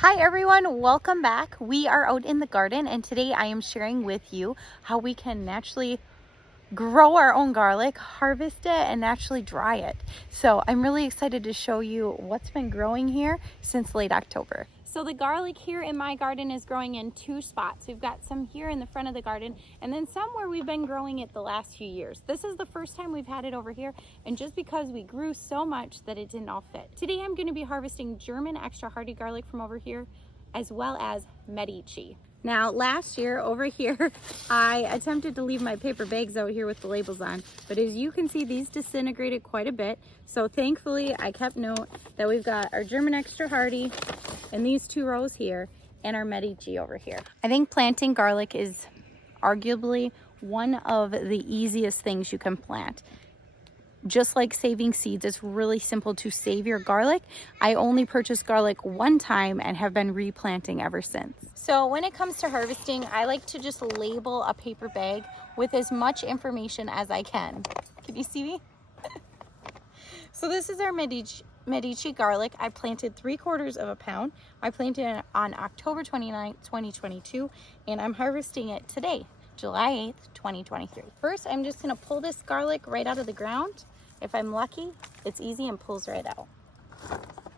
Hi everyone, welcome back. We are out in the garden and today I am sharing with you how we can naturally grow our own garlic, harvest it, and naturally dry it. So I'm really excited to show you what's been growing here since late October. So the garlic here in my garden is growing in two spots. We've got some here in the front of the garden and then some where we've been growing it the last few years. This is the first time we've had it over here, and just because we grew so much that it didn't all fit. Today I'm going to be harvesting German extra hardy garlic from over here, as well as Medici. Now last year over here, I attempted to leave my paper bags out here with the labels on, but as you can see, these disintegrated quite a bit. So thankfully I kept note that we've got our German extra hardy in these two rows here and our Medici over here. I think planting garlic is arguably one of the easiest things you can plant. Just like saving seeds, it's really simple to save your garlic. I only purchased garlic one time and have been replanting ever since. So when it comes to harvesting, I like to just label a paper bag with as much information as I can. Can you see me? So this is our Medici garlic. I planted 3/4 of a pound. I planted it on October 29th, 2022, and I'm harvesting it today, July 8th, 2023. First, I'm just gonna pull this garlic right out of the ground. If I'm lucky, it's easy and pulls right out.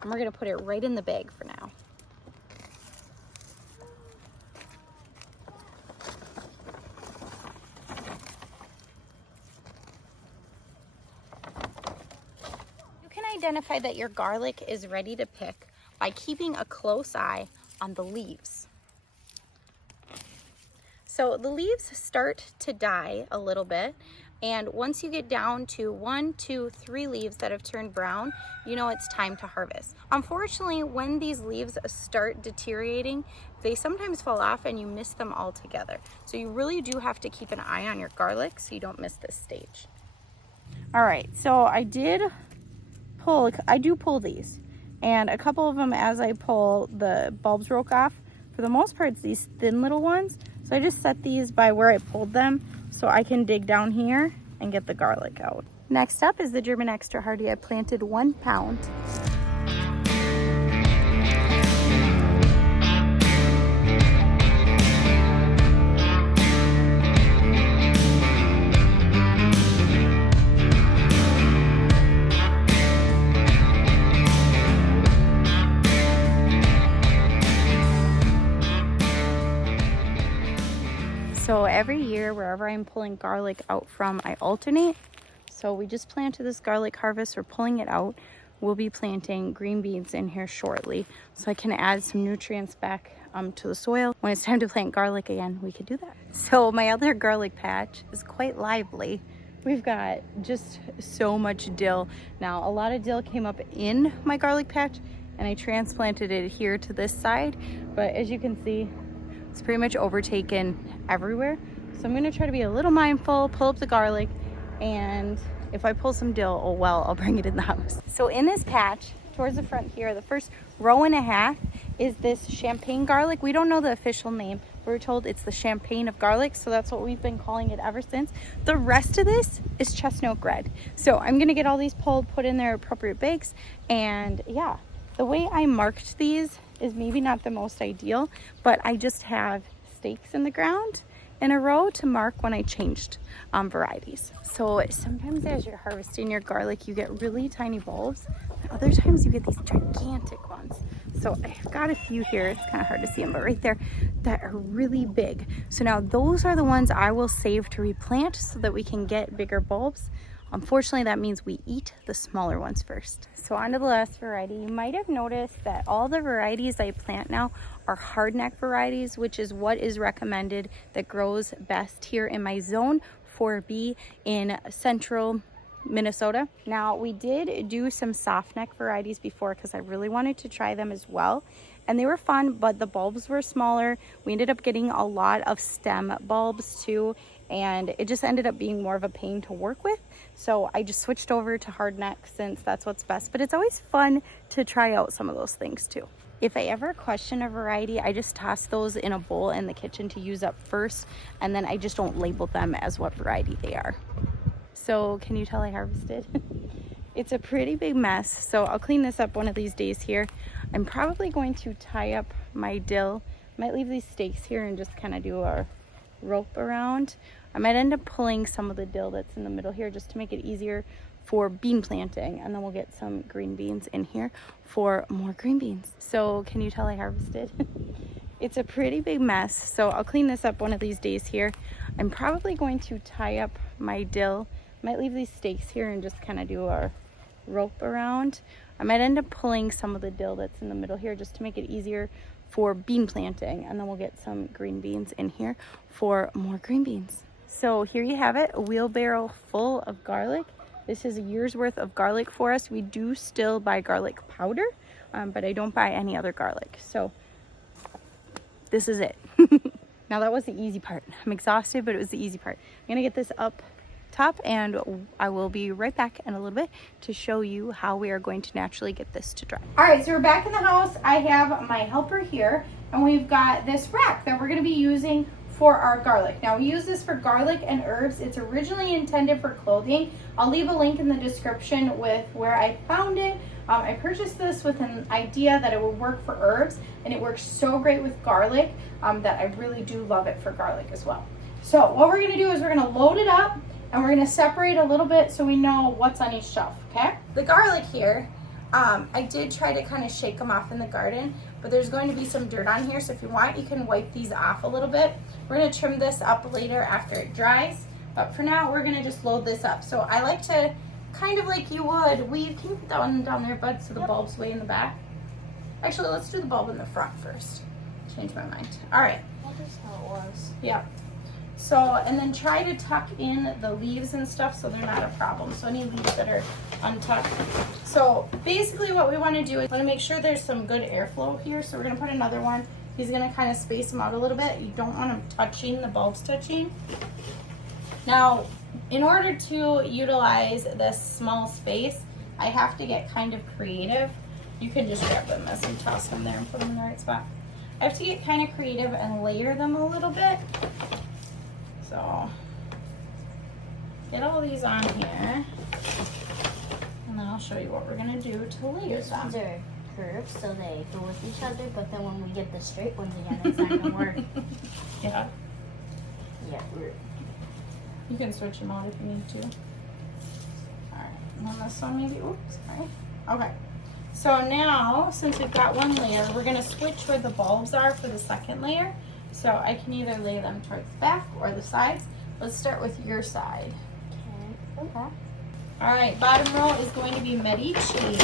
And we're gonna put it right in the bag for now. You can identify that your garlic is ready to pick by keeping a close eye on the leaves. So the leaves start to die a little bit, and once you get down to 1, 2, 3 leaves that have turned brown, you know it's time to harvest. Unfortunately, when these leaves start deteriorating, they sometimes fall off and you miss them altogether. So you really do have to keep an eye on your garlic so you don't miss this stage. All right, so I do pull these, and a couple of them as I pull, the bulbs broke off. For the most part, it's these thin little ones. So I just set these by where I pulled them so I can dig down here and get the garlic out. Next up is the German extra hardy. I planted 1 pound. So every year, wherever I'm pulling garlic out from, I alternate. So we just planted this garlic harvest, we're pulling it out. We'll be planting green beans in here shortly, so I can add some nutrients back to the soil. When it's time to plant garlic again, we could do that. So my other garlic patch is quite lively. We've got just so much dill. Now, a lot of dill came up in my garlic patch, and I transplanted it here to this side. But as you can see, it's pretty much overtaken everywhere. So I'm gonna try to be a little mindful, pull up the garlic, and if I pull some dill, oh well, I'll bring it in the house. So in this patch, towards the front here, the first row and a half is this champagne garlic. We don't know the official name. We're told it's the champagne of garlic, so that's what we've been calling it ever since. The rest of this is chestnut red. So I'm gonna get all these pulled, put in their appropriate bags, and yeah. The way I marked these is maybe not the most ideal, but I just have stakes in the ground in a row to mark when I changed varieties. So sometimes as you're harvesting your garlic, you get really tiny bulbs. Other times you get these gigantic ones. So I've got a few here. It's kind of hard to see them, but right there, that are really big. So now those are the ones I will save to replant so that we can get bigger bulbs. Unfortunately, that means we eat the smaller ones first. So on to the last variety. You might have noticed that all the varieties I plant now are hardneck varieties, which is what is recommended that grows best here in my zone 4B in central Minnesota. Now, we did do some soft neck varieties before because I really wanted to try them as well. And they were fun, but the bulbs were smaller. We ended up getting a lot of stem bulbs too, and it just ended up being more of a pain to work with. So I just switched over to hardneck since that's what's best, but it's always fun to try out some of those things too. If I ever question a variety, I just toss those in a bowl in the kitchen to use up first, and then I just don't label them as what variety they are. So can you tell I harvested? It's a pretty big mess, so I'll clean this up one of these days here. I'm probably going to tie up my dill. Might leave these stakes here and just kind of do a rope around. I might end up pulling some of the dill that's in the middle here just to make it easier for bean planting, and then we'll get some green beans in here for more green beans. So can you tell I harvested? It's a pretty big mess, so I'll clean this up one of these days here. I'm probably going to tie up my dill. Might leave these stakes here and just kind of do a rope around. I might end up pulling some of the dill that's in the middle here just to make it easier for bean planting, and then we'll get some green beans in here for more green beans. So here you have it, a wheelbarrow full of garlic. This is a year's worth of garlic for us. We do still buy garlic powder, but I don't buy any other garlic. So this is it. Now that was the easy part. I'm exhausted, but it was the easy part. I'm gonna get this up top and I will be right back in a little bit to show you how we are going to naturally get this to dry. All right, so we're back in the house. I have my helper here and we've got this rack that we're gonna be using for our garlic. Now we use this for garlic and herbs. It's originally intended for clothing. I'll leave a link in the description with where I found it. I purchased this with an idea that it would work for herbs, and it works so great with garlic that I really do love it for garlic as well. So what we're gonna do is we're gonna load it up and we're gonna separate a little bit so we know what's on each shelf, okay? The garlic here, I did try to kind of shake them off in the garden, but there's going to be some dirt on here, so if you want, you can wipe these off a little bit. We're gonna trim this up later after it dries, but for now, we're gonna just load this up. So I like to, kind of like you would, weave, can you put that one down there, bud, so the bulb's way in the back? Actually, let's do the bulb in the front first. Change my mind. All right. That is how it was. Yeah. So, and then try to tuck in the leaves and stuff so they're not a problem. So any leaves that are untucked. So basically what we want to do is want to make sure there's some good airflow here. So we're going to put another one. He's going to kind of space them out a little bit. You don't want them touching, the bulbs touching. Now, in order to utilize this small space, I have to get kind of creative. You can just grab them as you toss them there and put them in the right spot. I have to get kind of creative and layer them a little bit. So, get all these on here, and then I'll show you what we're gonna do to layer them. These are curved, so they go with each other, but then when we get the straight ones again, it's not gonna work. Yeah. Yeah, you can switch them out if you need to. Alright, and then this one maybe, oops, sorry. Okay, so now, since we've got one layer, we're gonna switch where the bulbs are for the second layer. So I can either lay them towards the back or the sides. Let's start with your side. okay. All right, bottom row is going to be Medici.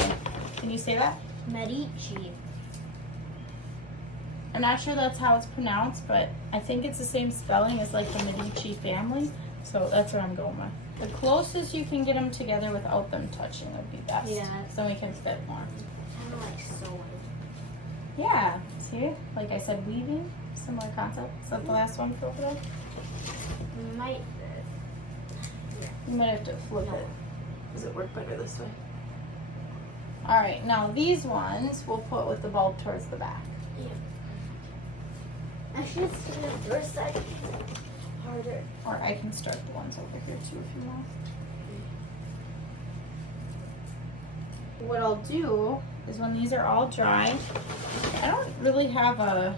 Can you say that? Medici. I'm not sure that's how it's pronounced, but I think it's the same spelling as like the Medici family. So that's what I'm going with. The closest you can get them together without them touching would be best. Yeah. So we can fit more. Kind of like sewing. Yeah, see? Like I said, weaving. Similar concept. Is that the last one for over there? Might. You might have to flip it. Does it work better this way? All right, now these ones we'll put with the bulb towards the back. Yeah. Actually, it's gonna do a side harder. Or I can start the ones over here too if you want. What I'll do is when these are all dry, I don't really have a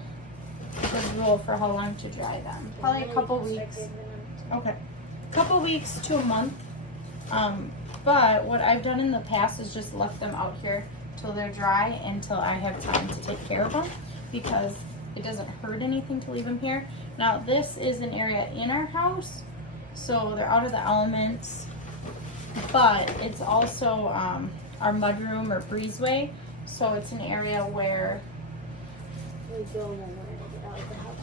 good rule for how long to dry them. Probably a couple weeks. Okay. A couple weeks to a month. But what I've done in the past is just left them out here till they're dry until I have time to take care of them, because it doesn't hurt anything to leave them here. Now this is an area in our house, so they're out of the elements, but it's also our mudroom or breezeway, so it's an area where We go when we're out of the house.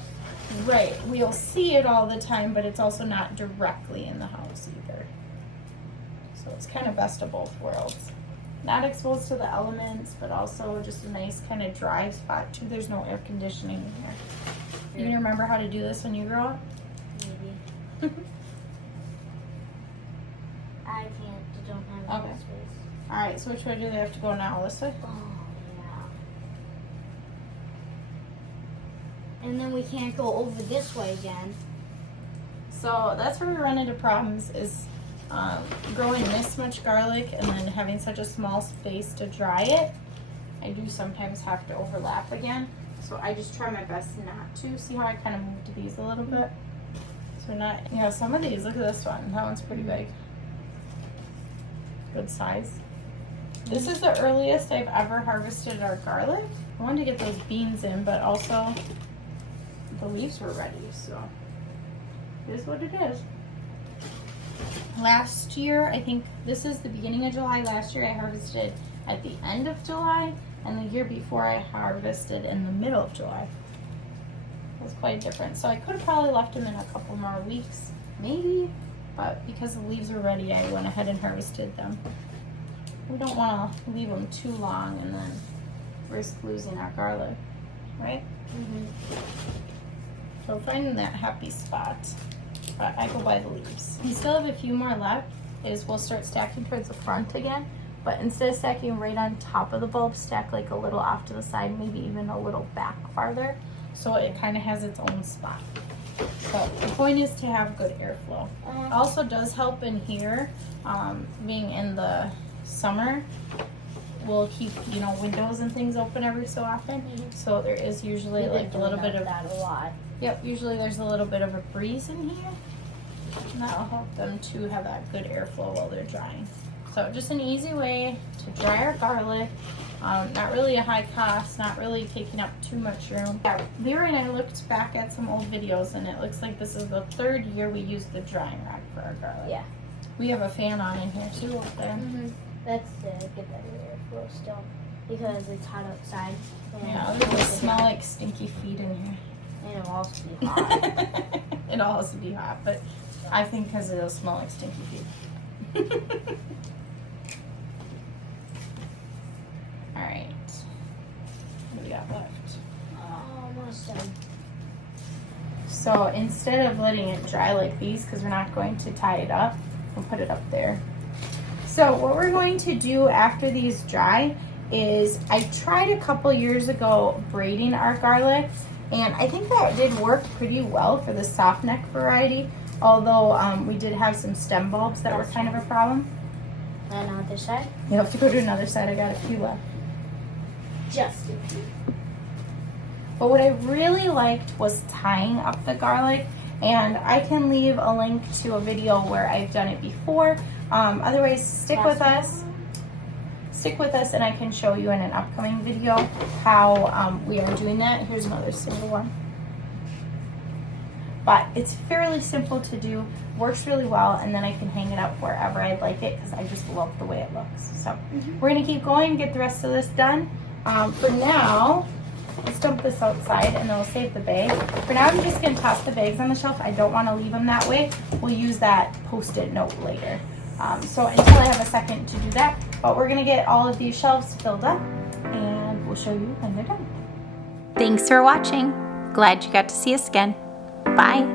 right, we'll see it all the time, but it's also not directly in the house either. So it's kind of best of both worlds. Not exposed to the elements, but also just a nice kind of dry spot too. There's no air conditioning in here. You gonna remember how to do this when you grow up? Maybe. I can't. Don't have Okay. enough space. All right, so which way do they have to go now? This way? Oh yeah. And then we can't go over this way again. So that's where we run into problems, is growing this much garlic and then having such a small space to dry it, I do sometimes have to overlap again. So I just try my best not to. See how I kind of moved these a little bit? So not, yeah, some of these, look at this one. That one's pretty big. Good size. This is the earliest I've ever harvested our garlic. I wanted to get those beans in, but also the leaves were ready, so it is what it is. Last year, I think this is the beginning of July. Last year I harvested at the end of July, and the year before I harvested in the middle of July. It was quite different. So I could have probably left them in a couple more weeks, maybe, but because the leaves were ready, I went ahead and harvested them. We don't want to leave them too long and then risk losing our garlic, right? So finding that happy spot, but I go by the leaves. We still have a few more left. We'll start stacking towards the front again. But instead of stacking right on top of the bulb, stack like a little off to the side, maybe even a little back farther, so it kind of has its own spot. So the point is to have good airflow. It also does help in here, being in the summer, we'll keep, you know, windows and things open every so often. So there is usually like a little bit of that a lot. Yep, usually there's a little bit of a breeze in here, and that'll help them to have that good airflow while they're drying. So just an easy way to dry our garlic, not really a high cost, not really taking up too much room. Yeah, Leroy and I looked back at some old videos, and it looks like this is the 3rd year we used the drying rack for our garlic. Yeah. We have a fan on in here too up there. That's to get that airflow still, because it's hot outside. Yeah, it'll smell like stinky feet in here. And it'll also be hot. It'll also be hot, but I think because it'll smell like stinky feet. Alright. What do we got left? Almost done. So instead of letting it dry like these, because we're not going to tie it up, we'll put it up there. So what we're going to do after these dry is, I tried a couple years ago braiding our garlic, and I think that did work pretty well for the soft neck variety, although we did have some stem bulbs that were kind of a problem. And on this side? You have to go to another side. I got a few left. Just a few. But what I really liked was tying up the garlic, and I can leave a link to a video where I've done it before. Otherwise, stick with us and I can show you in an upcoming video how we are doing that. Here's another single one. But it's fairly simple to do, works really well, and then I can hang it up wherever I'd like it because I just love the way it looks. So we're gonna keep going, get the rest of this done. For now, let's dump this outside and then we'll save the bag. For now, I'm just gonna toss the bags on the shelf. I don't wanna leave them that way. We'll use that post-it note later. So until I have a second to do that, but we're gonna get all of these shelves filled up and we'll show you when they're done. Thanks for watching. Glad you got to see us again. Bye.